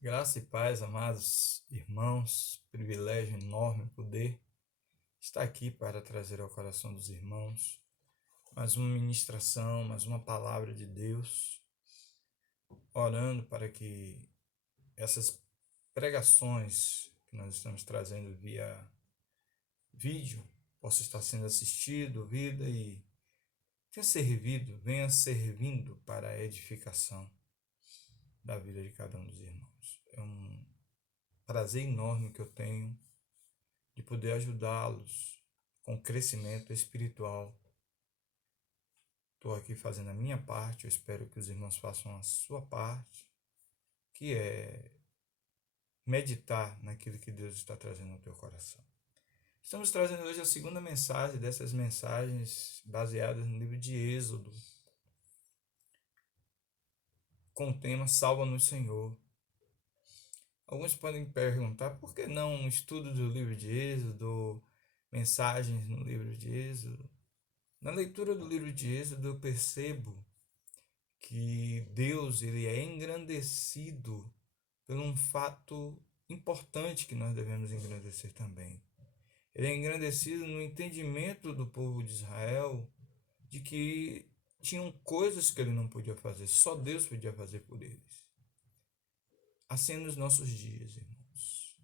Graça e paz, amados irmãos, privilégio enorme poder estar aqui para trazer ao coração dos irmãos mais uma ministração, mais uma palavra de Deus, orando para que essas pregações que nós estamos trazendo via vídeo possa estar sendo assistido, ouvida e venha servindo para a edificação da vida de cada um dos irmãos. É um prazer enorme que eu tenho de poder ajudá-los com crescimento espiritual. Estou aqui fazendo a minha parte, eu espero que os irmãos façam a sua parte, que é meditar naquilo que Deus está trazendo ao teu coração. Estamos trazendo hoje a segunda mensagem dessas mensagens baseadas no livro de Êxodo, com o tema Salva-nos, Senhor. Alguns podem perguntar por que não um estudo do livro de Êxodo, mensagens no livro de Êxodo. Na leitura do livro de Êxodo eu percebo que Deus ele é engrandecido por um fato importante que nós devemos engrandecer também. Ele é engrandecido no entendimento do povo de Israel de que tinham coisas que ele não podia fazer, só Deus podia fazer por eles. Assim nos nossos dias, irmãos.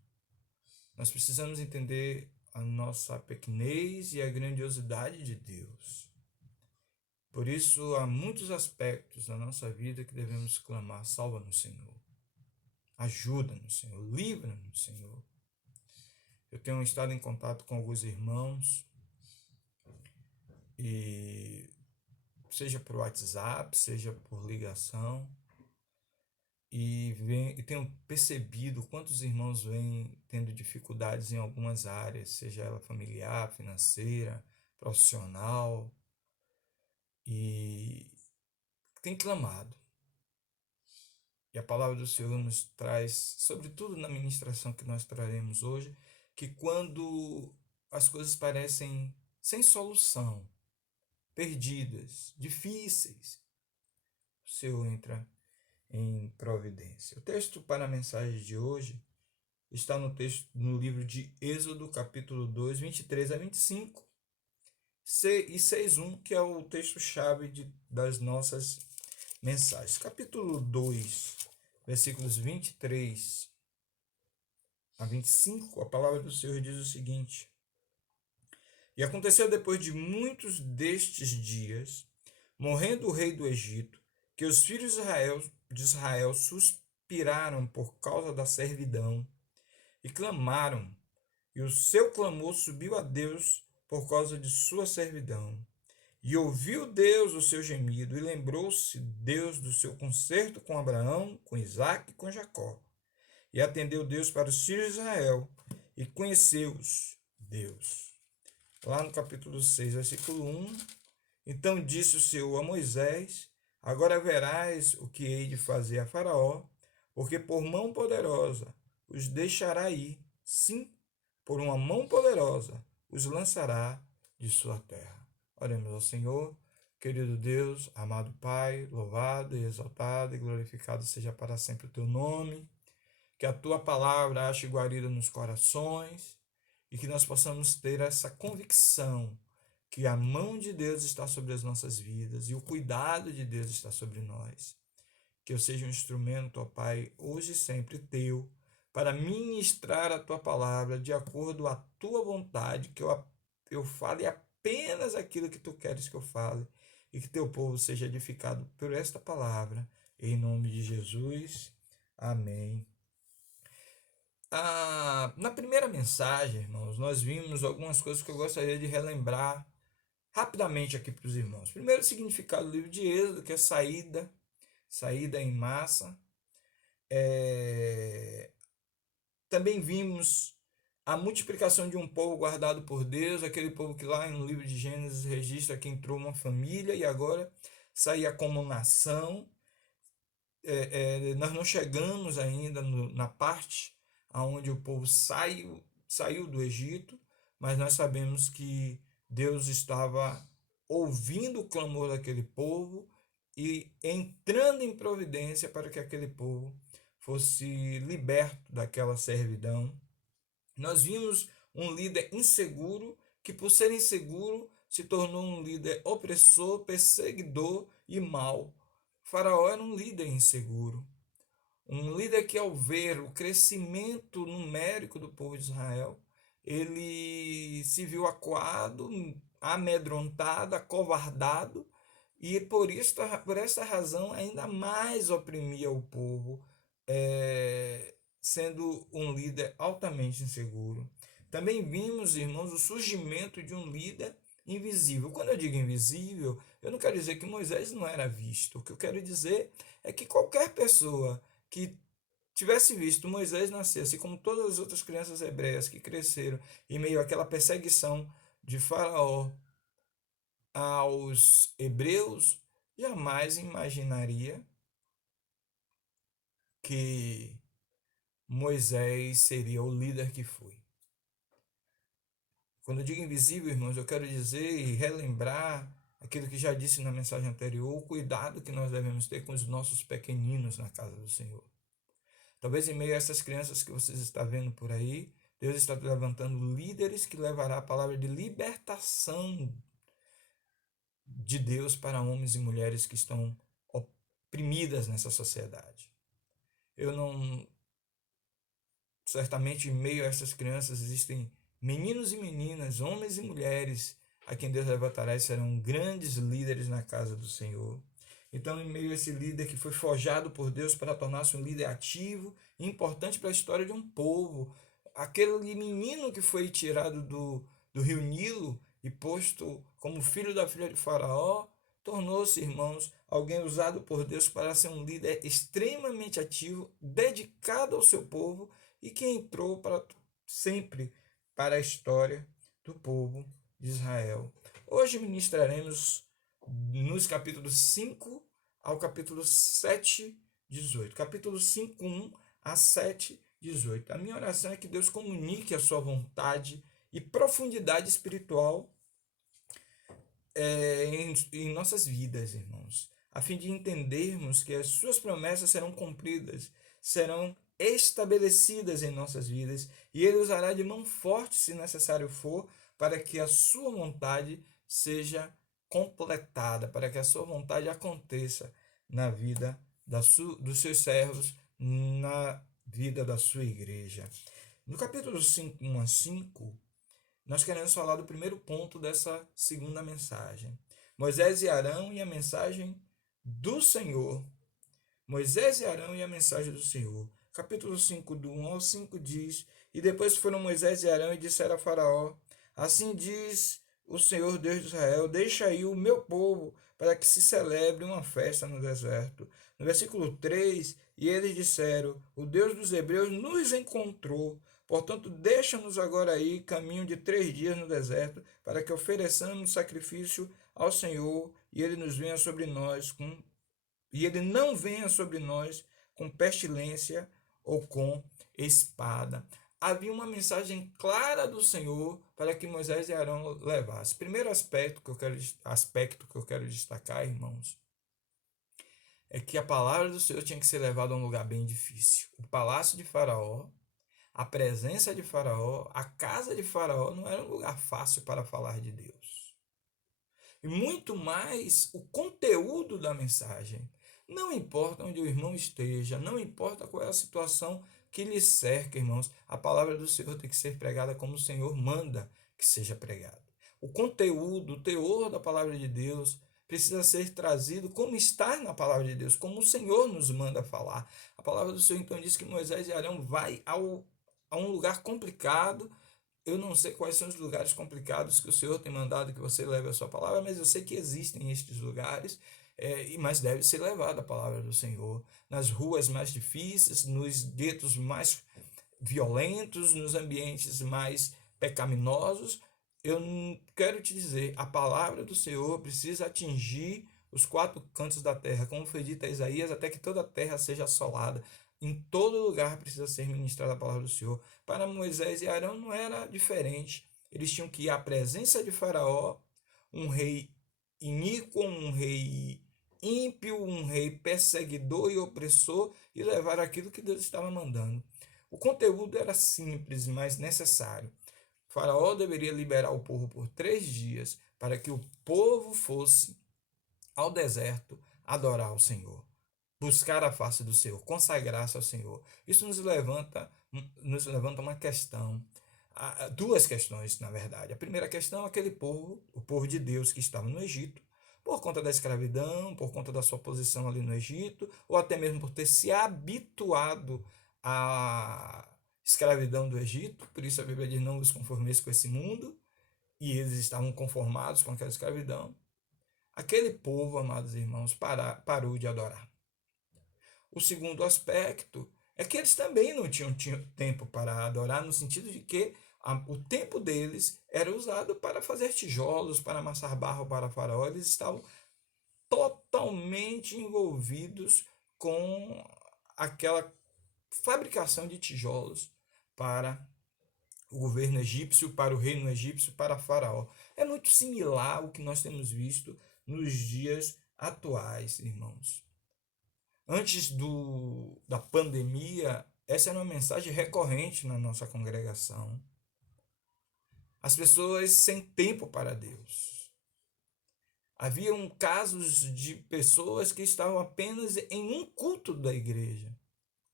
Nós precisamos entender a nossa pequenez e a grandiosidade de Deus. Por isso, há muitos aspectos da nossa vida que devemos clamar: salva-nos, Senhor. Ajuda-nos, Senhor. Livra-nos, Senhor. Eu tenho estado em contato com alguns irmãos, e seja por WhatsApp, seja por ligação, e tenho percebido quantos irmãos vêm tendo dificuldades em algumas áreas, seja ela familiar, financeira, profissional, e tem clamado. E a palavra do Senhor nos traz, sobretudo na ministração que nós traremos hoje, que quando as coisas parecem sem solução, perdidas, difíceis, o Senhor entra em providência. O texto para a mensagem de hoje está no livro de Êxodo, capítulo 2, 23 a 25, e 6:1, que é o texto-chave das nossas mensagens. Capítulo 2, versículos 23 a 25, a palavra do Senhor diz o seguinte: E aconteceu depois de muitos destes dias, morrendo o rei do Egito, que os filhos de Israel suspiraram por causa da servidão e clamaram, e o seu clamor subiu a Deus por causa de sua servidão. E ouviu Deus o seu gemido, e lembrou-se Deus do seu concerto com Abraão, com Isaque e com Jacó. E atendeu Deus para os filhos de Israel, e conheceu-os Deus. Lá no capítulo 6, versículo 1, então disse o Senhor a Moisés: Agora verás o que hei de fazer a Faraó, porque por mão poderosa os deixará ir, sim, por uma mão poderosa os lançará de sua terra. Oremos ao Senhor. Querido Deus, amado Pai, louvado e exaltado e glorificado seja para sempre o teu nome. Que a tua palavra ache guarida nos corações e que nós possamos ter essa convicção que a mão de Deus está sobre as nossas vidas e o cuidado de Deus está sobre nós. Que eu seja um instrumento, ó Pai, hoje e sempre teu, para ministrar a tua palavra de acordo à tua vontade, que eu fale apenas aquilo que tu queres que eu fale e que teu povo seja edificado por esta palavra. Em nome de Jesus. Amém. Na primeira mensagem, irmãos, nós vimos algumas coisas que eu gostaria de relembrar rapidamente aqui para os irmãos. Primeiro, o significado do livro de Êxodo, que é saída em massa. Também vimos a multiplicação de um povo guardado por Deus, aquele povo que lá no livro de Gênesis registra que entrou uma família e agora saía como nação. Nós não chegamos ainda na parte onde o povo saiu do Egito, mas nós sabemos que Deus estava ouvindo o clamor daquele povo e entrando em providência para que aquele povo fosse liberto daquela servidão. Nós vimos um líder inseguro que, por ser inseguro, se tornou um líder opressor, perseguidor e mau. Faraó era um líder inseguro, um líder que, ao ver o crescimento numérico do povo de Israel, ele se viu acuado, amedrontado, acovardado, e por esta razão ainda mais oprimia o povo, sendo um líder altamente inseguro. Também vimos, irmãos, o surgimento de um líder invisível. Quando eu digo invisível, eu não quero dizer que Moisés não era visto. O que eu quero dizer é que qualquer pessoa que tivesse visto Moisés nascer, assim como todas as outras crianças hebreias que cresceram em meio àquela perseguição de Faraó aos hebreus, jamais imaginaria que Moisés seria o líder que foi. Quando eu digo invisível, irmãos, eu quero dizer e relembrar aquilo que já disse na mensagem anterior, o cuidado que nós devemos ter com os nossos pequeninos na casa do Senhor. Talvez em meio a essas crianças que vocês estão vendo por aí, Deus está levantando líderes que levará a palavra de libertação de Deus para homens e mulheres que estão oprimidas nessa sociedade. Eu não. Certamente, em meio a essas crianças, existem meninos e meninas, homens e mulheres, a quem Deus levantará e serão grandes líderes na casa do Senhor. Então, em meio a esse líder que foi forjado por Deus para tornar-se um líder ativo e importante para a história de um povo, aquele menino que foi tirado do rio Nilo e posto como filho da filha de Faraó, tornou-se, irmãos, alguém usado por Deus para ser um líder extremamente ativo, dedicado ao seu povo e que entrou para sempre para a história do povo de Israel. Hoje ministraremos nos capítulos 5 ao capítulo 7, 18. Capítulo 5, 1 a 7, 18. A minha oração é que Deus comunique a sua vontade e profundidade espiritual em nossas vidas, irmãos, a fim de entendermos que as suas promessas serão cumpridas, serão estabelecidas em nossas vidas, e Ele usará de mão forte, se necessário for, para que a sua vontade seja completada, para que a sua vontade aconteça na vida dos seus servos, na vida da sua igreja. No capítulo 5, 1 a 5, nós queremos falar do primeiro ponto dessa segunda mensagem. Moisés e Arão e a mensagem do Senhor. Moisés e Arão e a mensagem do Senhor. Capítulo 5, do 1 ao 5 diz: E depois foram Moisés e Arão e disseram a Faraó: Assim diz o Senhor Deus de Israel: Deixa aí o meu povo, para que se celebre uma festa no deserto. No versículo 3, e eles disseram: O Deus dos Hebreus nos encontrou. Portanto, deixa-nos agora aí caminho de 3 dias no deserto, para que ofereçamos sacrifício ao Senhor, e ele não venha sobre nós com pestilência ou com espada. Havia uma mensagem clara do Senhor para que Moisés e Arão levassem. Primeiro aspecto que eu quero destacar, irmãos, é que a palavra do Senhor tinha que ser levada a um lugar bem difícil. O palácio de Faraó, a presença de Faraó, a casa de Faraó não era um lugar fácil para falar de Deus. E muito mais o conteúdo da mensagem. Não importa onde o irmão esteja, não importa qual é a situação que lhe cerca, irmãos, a palavra do Senhor tem que ser pregada como o Senhor manda que seja pregada. O conteúdo, o teor da palavra de Deus precisa ser trazido como está na palavra de Deus, como o Senhor nos manda falar. A palavra do Senhor então diz que Moisés e Arão vai a um lugar complicado. Eu não sei quais são os lugares complicados que o Senhor tem mandado que você leve a sua palavra, mas eu sei que existem estes lugares, mas deve ser levada a palavra do Senhor nas ruas mais difíceis, nos guetos mais violentos, nos ambientes mais pecaminosos. Eu quero te dizer, a palavra do Senhor precisa atingir os 4 cantos da terra, como foi dito a Isaías, até que toda a terra seja assolada. Em todo lugar precisa ser ministrada a palavra do Senhor. Para Moisés e Arão não era diferente. Eles tinham que ir à presença de Faraó, um rei iníquo, um rei ímpio, um rei perseguidor e opressor, e levar aquilo que Deus estava mandando. O conteúdo era simples, mas necessário. Faraó deveria liberar o povo por 3 dias para que o povo fosse ao deserto adorar o Senhor, buscar a face do Senhor, consagrar-se ao Senhor. Isso nos levanta uma questão, duas questões, na verdade. A primeira questão é aquele povo, o povo de Deus que estava no Egito, por conta da escravidão, por conta da sua posição ali no Egito, ou até mesmo por ter se habituado à escravidão do Egito, por isso a Bíblia diz: não vos conformeis com esse mundo, e eles estavam conformados com aquela escravidão. Aquele povo, amados irmãos, parou de adorar. O segundo aspecto é que eles também não tinham tempo para adorar, no sentido de que o tempo deles era usado para fazer tijolos, para amassar barro para Faraó. Eles estavam totalmente envolvidos com aquela fabricação de tijolos para o governo egípcio, para o reino egípcio, para Faraó. É muito similar ao que nós temos visto nos dias atuais, irmãos. Antes da pandemia, essa era uma mensagem recorrente na nossa congregação. As pessoas sem tempo para Deus. Haviam casos de pessoas que estavam apenas em um culto da igreja.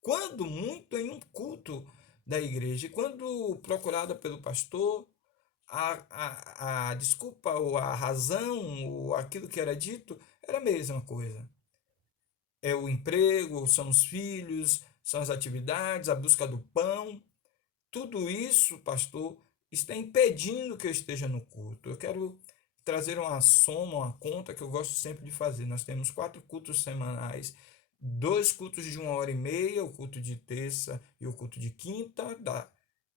Quando muito, em um culto da igreja. E quando procurada pelo pastor, a desculpa, ou a razão, ou aquilo que era dito, era a mesma coisa. É o emprego, são os filhos, são as atividades, a busca do pão. Tudo isso, pastor, está impedindo que eu esteja no culto. Eu quero trazer uma soma, uma conta que eu gosto sempre de fazer. Nós temos 4 cultos semanais, 2 cultos de 1h30, o culto de terça e o culto de quinta, dá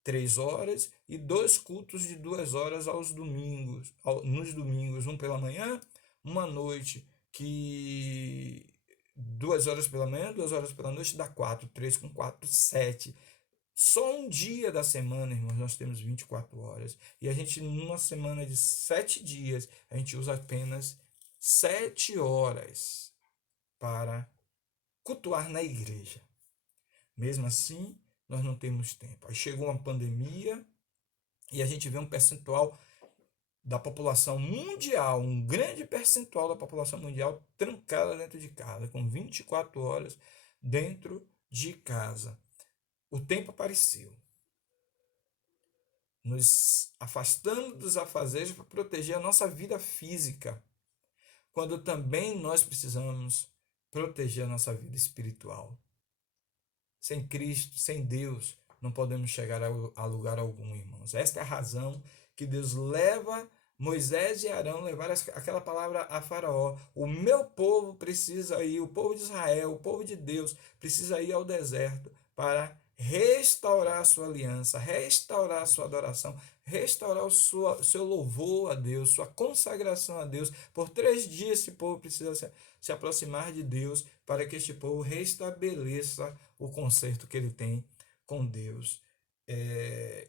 3 horas, e 2 cultos de 2 horas aos domingos, nos domingos, um pela manhã, uma noite, que 2 horas pela manhã, 2 horas pela noite, dá 4, 3 com 4, 7. Só um dia da semana, irmãos, nós temos 24 horas. E a gente, numa semana de 7 dias, a gente usa apenas 7 horas para cultuar na igreja. Mesmo assim, nós não temos tempo. Aí chegou uma pandemia e a gente vê um percentual da população mundial, um grande percentual da população mundial trancada dentro de casa, com 24 horas dentro de casa. O tempo apareceu. Nos afastamos dos afazeres para proteger a nossa vida física, quando também nós precisamos proteger a nossa vida espiritual. Sem Cristo, sem Deus, não podemos chegar a lugar algum, irmãos. Esta é a razão que Deus leva Moisés e Arão levar aquela palavra a Faraó. O meu povo precisa ir, o povo de Israel, o povo de Deus, precisa ir ao deserto para restaurar a sua aliança, restaurar a sua adoração, restaurar o seu louvor a Deus, sua consagração a Deus. Por 3 dias esse povo precisa se aproximar de Deus para que este povo restabeleça o conserto que ele tem com Deus.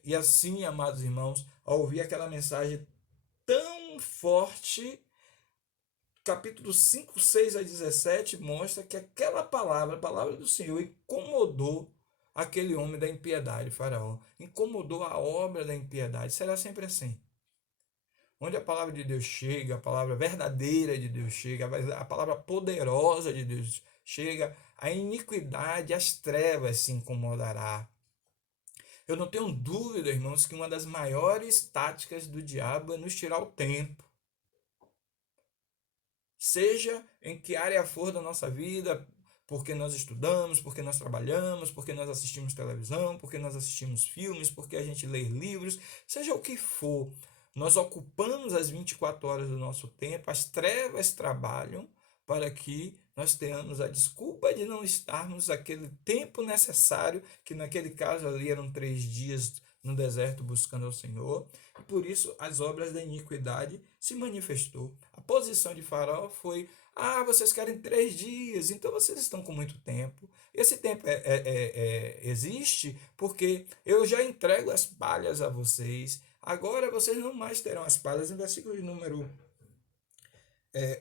E assim, amados irmãos, ao ouvir aquela mensagem tão forte, capítulo 5, 6 a 17, mostra que aquela palavra, a palavra do Senhor, incomodou aquele homem da impiedade, Faraó. Incomodou a obra da impiedade. Será sempre assim. Onde a palavra de Deus chega, a palavra verdadeira de Deus chega, a palavra poderosa de Deus chega, a iniquidade, as trevas se incomodará. Eu não tenho dúvida, irmãos, que uma das maiores táticas do diabo é nos tirar o tempo. Seja em que área for da nossa vida, porque nós estudamos, porque nós trabalhamos, porque nós assistimos televisão, porque nós assistimos filmes, porque a gente lê livros, seja o que for, nós ocupamos as 24 horas do nosso tempo, as trevas trabalham para que nós tenhamos a desculpa de não estarmos aquele tempo necessário, que naquele caso ali eram 3 dias no deserto buscando ao Senhor, e por isso as obras da iniquidade se manifestou. A posição de Faraó foi: vocês querem 3 dias, então vocês estão com muito tempo. Esse tempo existe porque eu já entrego as palhas a vocês. Agora vocês não mais terão as palhas. Em versículo de número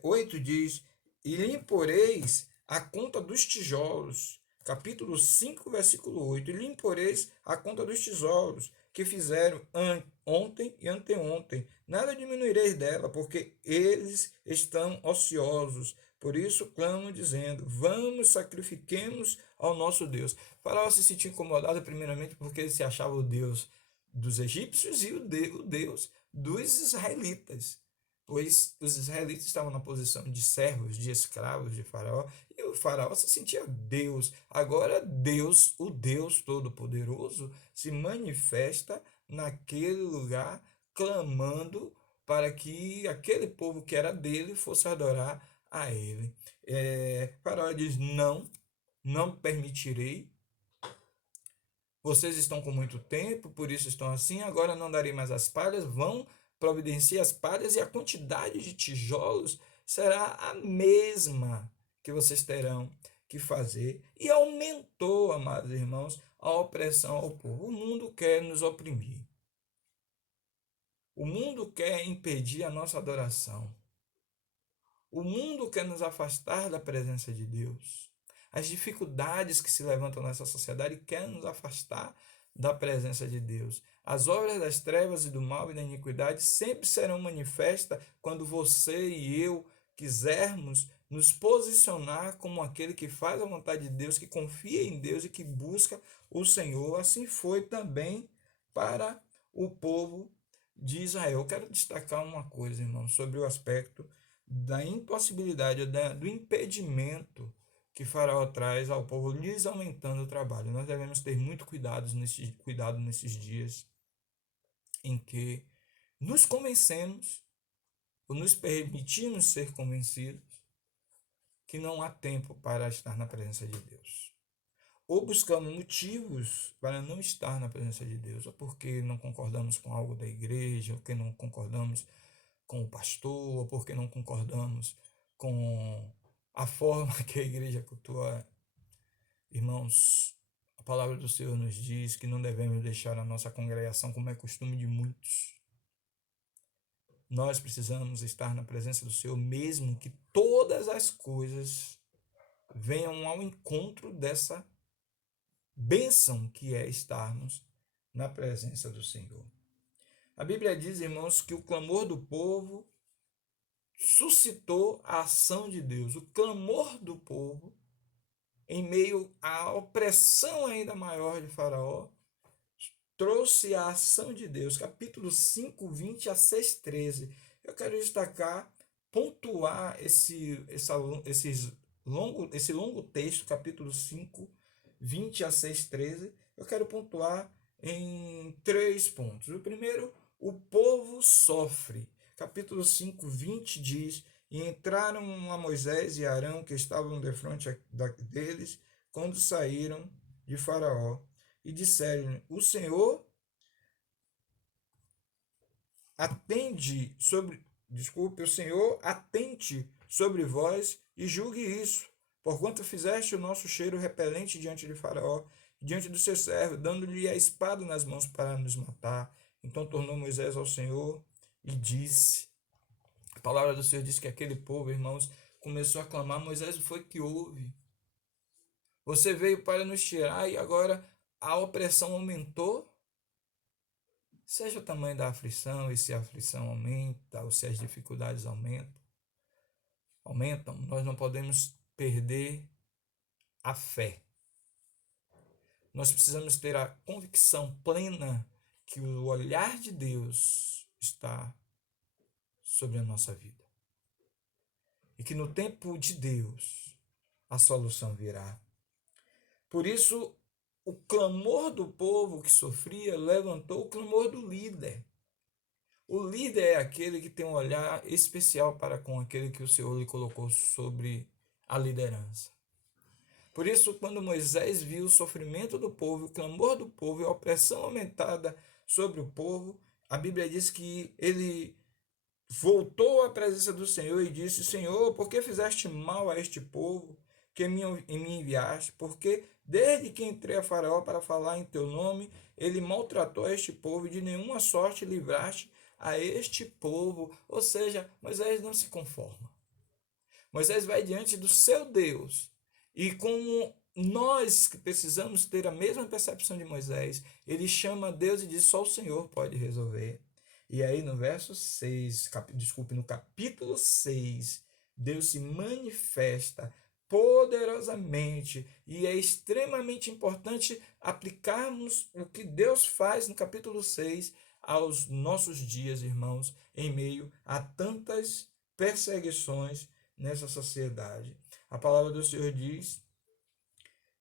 8 diz: e lhe imporeis a conta dos tijolos capítulo 5, versículo 8: e lhe imporeis a conta dos tesouros que fizeram ontem e anteontem. Nada diminuireis dela, porque eles estão ociosos. Por isso clamo, dizendo: vamos, sacrifiquemos ao nosso Deus. Faraó se sentiu incomodado, primeiramente, porque ele se achava o Deus dos egípcios e o Deus dos israelitas, pois os israelitas estavam na posição de servos, de escravos de Faraó, e o Faraó se sentia Deus. Agora Deus, o Deus Todo-Poderoso, se manifesta naquele lugar, clamando para que aquele povo que era dele fosse adorar a ele. Faraó diz: não, não permitirei. Vocês estão com muito tempo, por isso estão assim. Agora não darei mais as palhas. Vão providenciar as palhas, e a quantidade de tijolos será a mesma que vocês terão que fazer. E aumentou, amados irmãos, a opressão ao povo. O mundo quer nos oprimir. O mundo quer impedir a nossa adoração. O mundo quer nos afastar da presença de Deus. As dificuldades que se levantam nessa sociedade querem nos afastar da presença de Deus. As obras das trevas e do mal e da iniquidade sempre serão manifestas quando você e eu quisermos nos posicionar como aquele que faz a vontade de Deus, que confia em Deus e que busca o Senhor. Assim foi também para o povo de Israel. Eu quero destacar uma coisa, irmão, sobre o aspecto da impossibilidade, do impedimento que Faraó traz ao povo, lhes aumentando o trabalho. Nós devemos ter muito cuidado nesses dias em que nos convencemos, ou nos permitimos ser convencidos, que não há tempo para estar na presença de Deus. Ou buscamos motivos para não estar na presença de Deus, ou porque não concordamos com algo da igreja, ou porque não concordamos com o pastor, ou porque não concordamos com a forma que a igreja cultua. Irmãos, a palavra do Senhor nos diz que não devemos deixar a nossa congregação como é costume de muitos. Nós precisamos estar na presença do Senhor, mesmo que todas as coisas venham ao encontro dessa bênção que é estarmos na presença do Senhor. A Bíblia diz, irmãos, que o clamor do povo suscitou a ação de Deus. O clamor do povo, em meio à opressão ainda maior de Faraó, trouxe a ação de Deus. Capítulo 5, 20 a 6, 13. Eu quero destacar, pontuar esse longo texto, capítulo 5, 20 a 6, 13. Eu quero pontuar em 3 pontos. O primeiro, o povo sofre. Capítulo 5, 20 diz: e entraram a Moisés e Arão, que estavam defronte deles, quando saíram de Faraó, e disseram: o Senhor o Senhor atente sobre vós e julgue isso, porquanto fizeste o nosso cheiro repelente diante de Faraó, diante do seu servo, dando-lhe a espada nas mãos para nos matar. Então tornou Moisés ao Senhor e disse: a palavra do Senhor diz que aquele povo, irmãos, começou a clamar: Moisés, foi que houve? Você veio para nos tirar e agora a opressão aumentou? Seja o tamanho da aflição, e se a aflição aumenta, ou se as dificuldades aumentam, nós não podemos perder a fé. Nós precisamos ter a convicção plena que o olhar de Deus está sobre a nossa vida. E que no tempo de Deus a solução virá. Por isso, o clamor do povo que sofria levantou o clamor do líder. O líder é aquele que tem um olhar especial para com aquele que o Senhor lhe colocou sobre a liderança. Por isso, quando Moisés viu o sofrimento do povo, o clamor do povo e a opressão aumentada sobre o povo, a Bíblia diz que ele voltou à presença do Senhor e disse: Senhor, por que fizeste mal a este povo que me enviaste? Porque desde que entrei a Faraó para falar em teu nome, ele maltratou este povo e de nenhuma sorte livraste a este povo. Ou seja, Moisés não se conforma. Moisés vai diante do seu Deus e, como nós que precisamos ter a mesma percepção de Moisés, ele chama a Deus e diz: só o Senhor pode resolver. E aí no verso 6, no capítulo 6, Deus se manifesta poderosamente, e é extremamente importante aplicarmos o que Deus faz no capítulo 6 aos nossos dias, irmãos, em meio a tantas perseguições nessa sociedade. A palavra do Senhor diz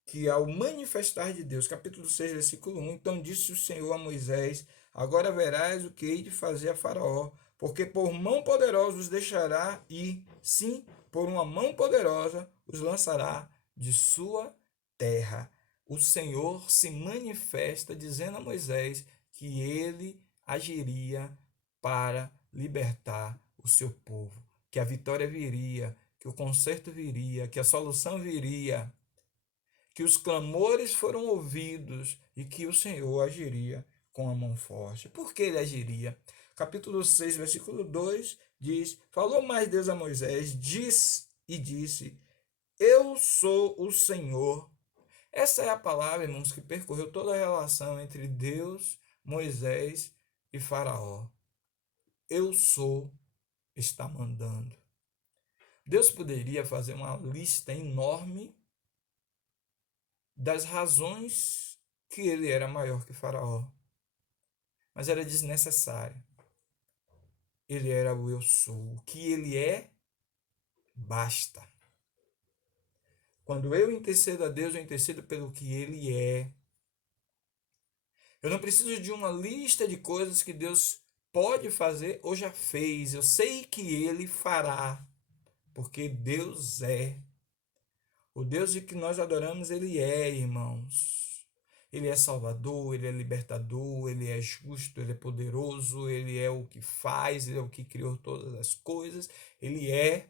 que ao manifestar de Deus, capítulo 6, versículo 1, então disse o Senhor a Moisés: agora verás o que hei de fazer a Faraó, porque por mão poderosa os deixará ir, sim, por uma mão poderosa os lançará de sua terra. O Senhor se manifesta dizendo a Moisés que ele agiria para libertar o seu povo, que a vitória viria, que o conserto viria, que a solução viria, que os clamores foram ouvidos e que o Senhor agiria com a mão forte. Por que ele agiria? Capítulo 6, versículo 2 diz: falou mais Deus a Moisés, disse: eu sou o Senhor. Essa é a palavra, irmãos, que percorreu toda a relação entre Deus, Moisés e Faraó. Eu sou está mandando. Deus poderia fazer uma lista enorme das razões que ele era maior que Faraó, mas era desnecessário. Ele era o eu sou. O que ele é, basta. Quando eu intercedo a Deus, eu intercedo pelo que ele é. Eu não preciso de uma lista de coisas que Deus pode fazer ou já fez. Eu sei que ele fará, porque Deus é. O Deus de que nós adoramos, ele é, irmãos. Ele é salvador, ele é libertador, ele é justo, ele é poderoso, ele é o que faz, ele é o que criou todas as coisas. Ele é.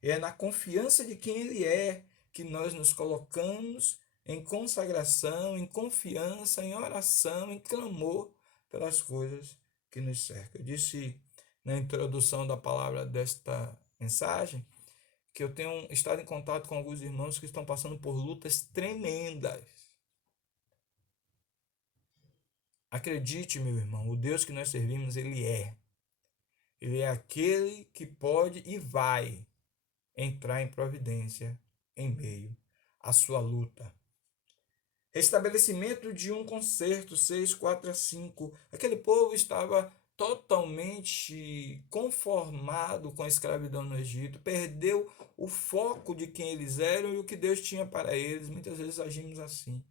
É na confiança de quem ele é que nós nos colocamos em consagração, em confiança, em oração, em clamor pelas coisas que nos cercam. Eu disse na introdução da palavra desta mensagem que eu tenho estado em contato com alguns irmãos que estão passando por lutas tremendas. Acredite, meu irmão, o Deus que nós servimos, ele é. Ele é aquele que pode e vai entrar em providência em meio à sua luta. Restabelecimento de um concerto, 6, 4 a 5. Aquele povo estava totalmente conformado com a escravidão no Egito, perdeu o foco de quem eles eram e o que Deus tinha para eles. Muitas vezes agimos assim.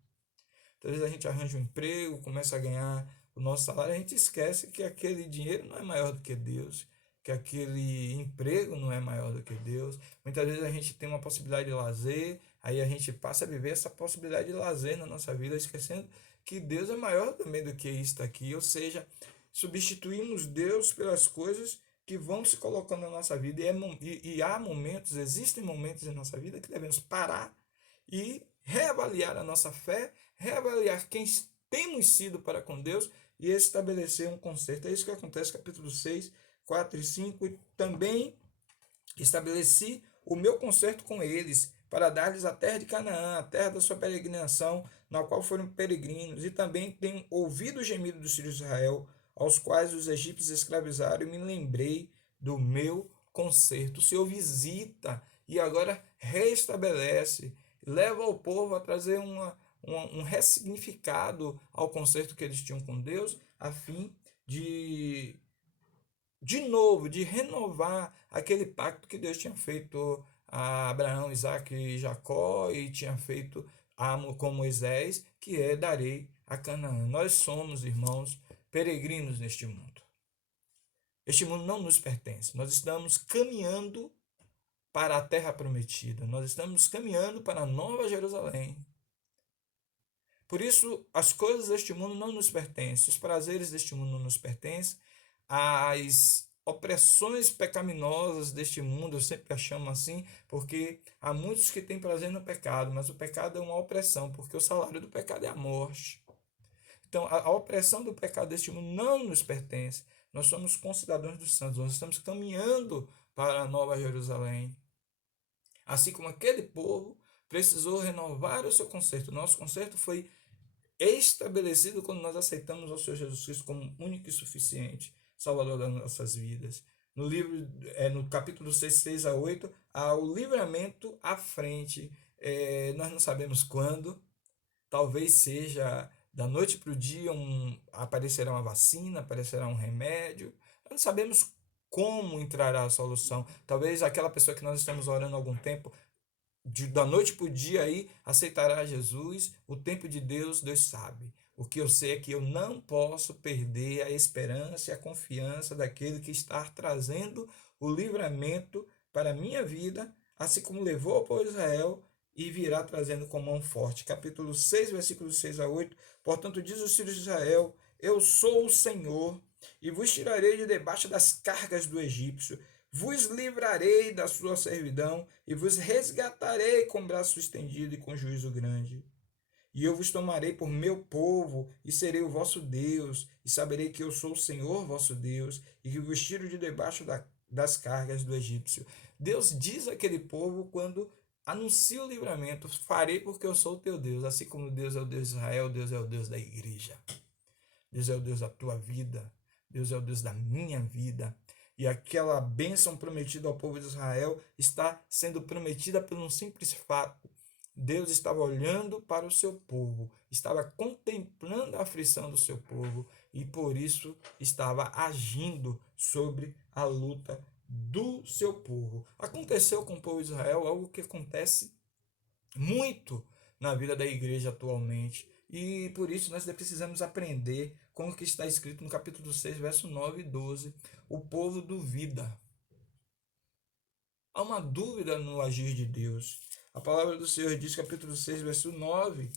Às vezes a gente arranja um emprego, começa a ganhar o nosso salário, a gente esquece que aquele dinheiro não é maior do que Deus, que aquele emprego não é maior do que Deus. Muitas vezes a gente tem uma possibilidade de lazer, aí a gente passa a viver essa possibilidade de lazer na nossa vida, esquecendo que Deus é maior também do que isso aqui, ou seja, substituímos Deus pelas coisas que vão se colocando na nossa vida, e há momentos, existem momentos em nossa vida que devemos parar e reavaliar a nossa fé, reavaliar quem temos sido para com Deus e estabelecer um conserto. É isso que acontece no capítulo 6, 4 e 5. E também estabeleci o meu conserto com eles, para dar-lhes a terra de Canaã, a terra da sua peregrinação, na qual foram peregrinos, e também tenho ouvido o gemido dos filhos de Israel, aos quais os egípcios escravizaram, e me lembrei do meu conserto. O Senhor visita e agora restabelece, leva o povo a trazer um ressignificado ao concerto que eles tinham com Deus, a fim de novo, de renovar aquele pacto que Deus tinha feito a Abraão, Isaac e Jacó, e tinha feito com Moisés, que é: darei a Canaã. Nós somos, irmãos, peregrinos neste mundo. Este mundo não nos pertence. Nós estamos caminhando para a terra prometida. Nós estamos caminhando para a Nova Jerusalém. Por isso, as coisas deste mundo não nos pertencem, os prazeres deste mundo não nos pertencem, as opressões pecaminosas deste mundo, eu sempre a chamo assim, porque há muitos que têm prazer no pecado, mas o pecado é uma opressão, porque o salário do pecado é a morte. Então, a opressão do pecado deste mundo não nos pertence. Nós somos concidadãos dos santos, nós estamos caminhando para a Nova Jerusalém. Assim como aquele povo, precisou renovar o seu conserto. Nosso conserto foi estabelecido quando nós aceitamos ao Senhor Jesus Cristo como único e suficiente Salvador das nossas vidas. No livro, no capítulo 6, 6 a 8, há o livramento à frente. Nós não sabemos quando, talvez seja da noite para o dia, aparecerá uma vacina, aparecerá um remédio. Nós não sabemos como entrará a solução. Talvez aquela pessoa que nós estamos orando há algum tempo, da noite para o dia aí, aceitará Jesus. O tempo de Deus, Deus sabe. O que eu sei é que eu não posso perder a esperança e a confiança daquele que está trazendo o livramento para a minha vida, assim como levou ao povo de Israel e virá trazendo com mão forte. Capítulo 6, versículos 6 a 8. Portanto, diz os filhos de Israel: Eu sou o Senhor, e vos tirarei de debaixo das cargas do egípcio, vos livrarei da sua servidão e vos resgatarei com braço estendido e com juízo grande. E eu vos tomarei por meu povo e serei o vosso Deus, e saberei que eu sou o Senhor vosso Deus, e que vos tiro de debaixo das cargas do egípcio. Deus diz àquele povo quando anuncia o livramento: farei porque eu sou o teu Deus. Assim como Deus é o Deus de Israel, Deus é o Deus da igreja. Deus é o Deus da tua vida. Deus é o Deus da minha vida. E aquela bênção prometida ao povo de Israel está sendo prometida por um simples fato. Deus estava olhando para o seu povo, estava contemplando a aflição do seu povo e por isso estava agindo sobre a luta do seu povo. Aconteceu com o povo de Israel algo que acontece muito na vida da igreja atualmente. E por isso nós precisamos aprender com o que está escrito no capítulo 6, verso 9 e 12. O povo duvida. Há uma dúvida no agir de Deus. A palavra do Senhor diz, capítulo 6, verso 9: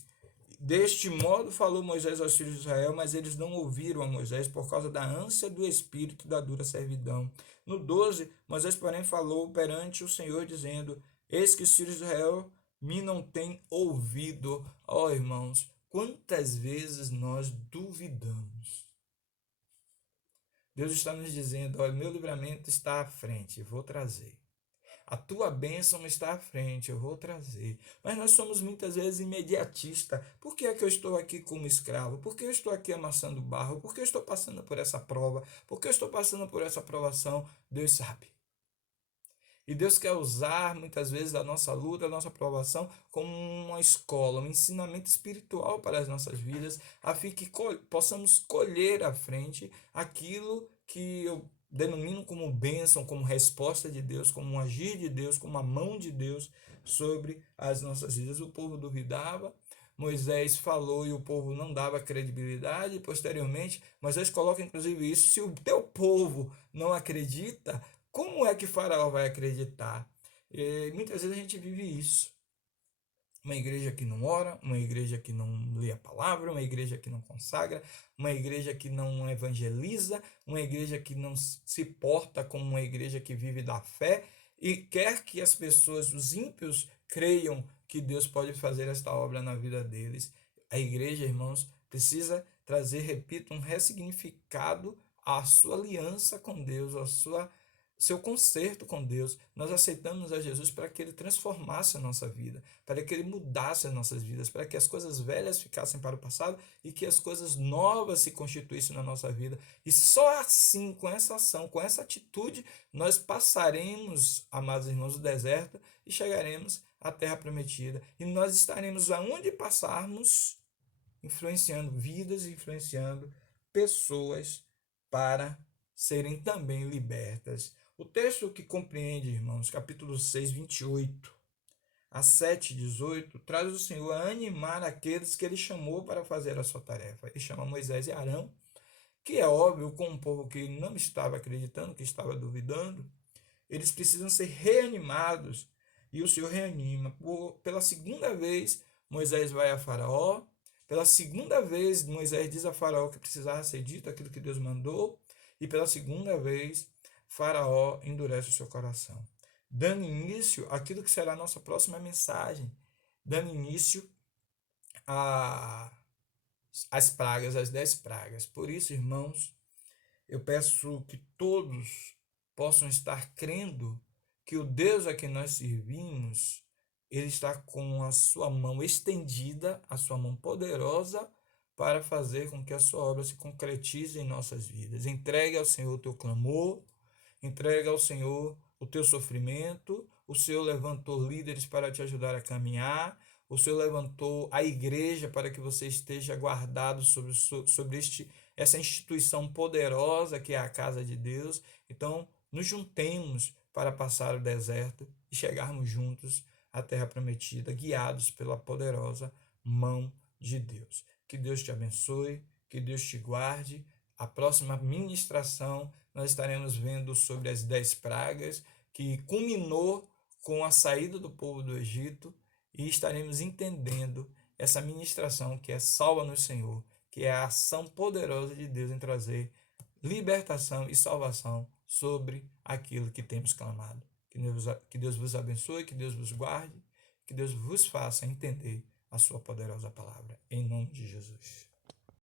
Deste modo falou Moisés aos filhos de Israel, mas eles não ouviram a Moisés por causa da ânsia do espírito e da dura servidão. No 12, Moisés, porém, falou perante o Senhor, dizendo: Eis que os filhos de Israel me não têm ouvido. Ó irmãos, quantas vezes nós duvidamos? Deus está nos dizendo: olha, meu livramento está à frente, vou trazer. A tua bênção está à frente, eu vou trazer. Mas nós somos muitas vezes imediatistas. Por que é que eu estou aqui como escravo? Por que eu estou aqui amassando barro? Por que eu estou passando por essa prova? Por que eu estou passando por essa provação? Deus sabe. E Deus quer usar muitas vezes a nossa luta, a nossa provação como uma escola, um ensinamento espiritual para as nossas vidas, a fim que possamos colher à frente aquilo que eu denomino como bênção, como resposta de Deus, como um agir de Deus, como a mão de Deus sobre as nossas vidas. O povo duvidava, Moisés falou e o povo não dava credibilidade. Posteriormente, Moisés coloca inclusive isso: se o teu povo não acredita, como é que Faraó vai acreditar? E muitas vezes a gente vive isso. Uma igreja que não ora, uma igreja que não lê a palavra, uma igreja que não consagra, uma igreja que não evangeliza, uma igreja que não se porta como uma igreja que vive da fé e quer que as pessoas, os ímpios, creiam que Deus pode fazer esta obra na vida deles. A igreja, irmãos, precisa trazer, repito, um ressignificado à sua aliança com Deus, à sua seu conserto com Deus. Nós aceitamos a Jesus para que ele transformasse a nossa vida, para que ele mudasse as nossas vidas, para que as coisas velhas ficassem para o passado e que as coisas novas se constituíssem na nossa vida. E só assim, com essa ação, com essa atitude, nós passaremos, amados irmãos, o deserto e chegaremos à terra prometida. E nós estaremos aonde passarmos, influenciando vidas, influenciando pessoas para serem também libertas. O texto que compreende, irmãos, capítulo 6, 28 a 7, 18, traz o Senhor a animar aqueles que ele chamou para fazer a sua tarefa. Ele chama Moisés e Arão, que é óbvio, com um povo que não estava acreditando, que estava duvidando, eles precisam ser reanimados. E o Senhor reanima. Pela segunda vez, Moisés vai a Faraó. Pela segunda vez, Moisés diz a Faraó que precisava ser dito aquilo que Deus mandou. E pela segunda vez, Faraó endurece o seu coração, dando início àquilo que será a nossa próxima mensagem, dando início às pragas, às 10 pragas. Por isso, irmãos, eu peço que todos possam estar crendo que o Deus a quem nós servimos Ele está com a sua mão estendida, a sua mão poderosa, para fazer com que a sua obra se concretize em nossas vidas. Entregue ao Senhor o teu clamor, entregue ao Senhor o teu sofrimento. O Senhor levantou líderes para te ajudar a caminhar. O Senhor levantou a igreja para que você esteja guardado sobre essa instituição poderosa que é a casa de Deus. Então, nos juntemos para passar o deserto e chegarmos juntos à terra prometida, guiados pela poderosa mão de Deus. Que Deus te abençoe, que Deus te guarde. A próxima ministração nós estaremos vendo sobre as 10 pragas, que culminou com a saída do povo do Egito, e estaremos entendendo essa ministração que é salva no Senhor, que é a ação poderosa de Deus em trazer libertação e salvação sobre aquilo que temos clamado. Que Deus vos abençoe, que Deus vos guarde, que Deus vos faça entender a sua poderosa palavra. Em nome de Jesus.